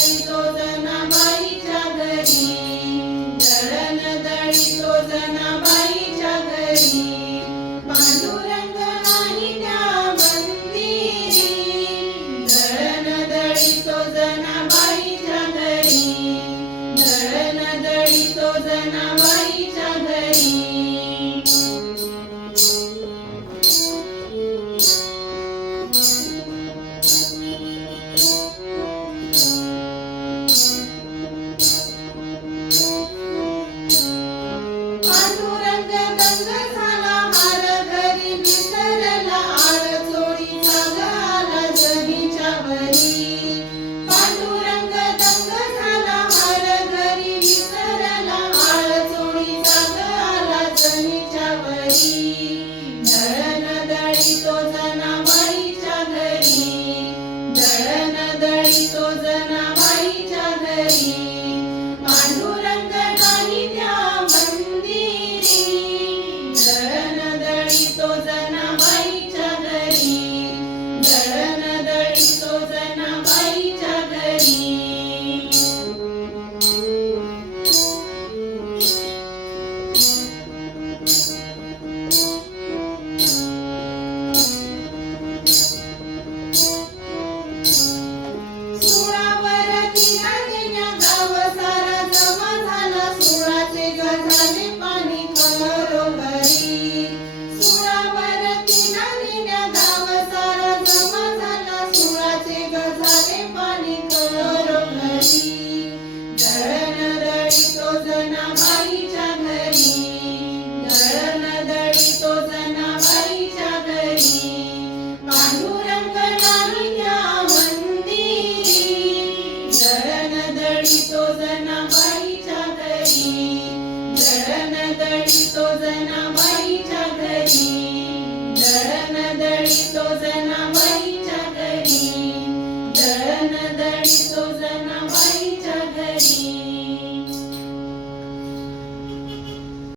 दळितो जनाबाईच्या घरी. दळण दळितो जनाबाईच्या घरी. पांडुरंग नाही त्या मंदिरी. दळण तो जनाबाईच्या घरी दळितो जनवाईच्या घरी.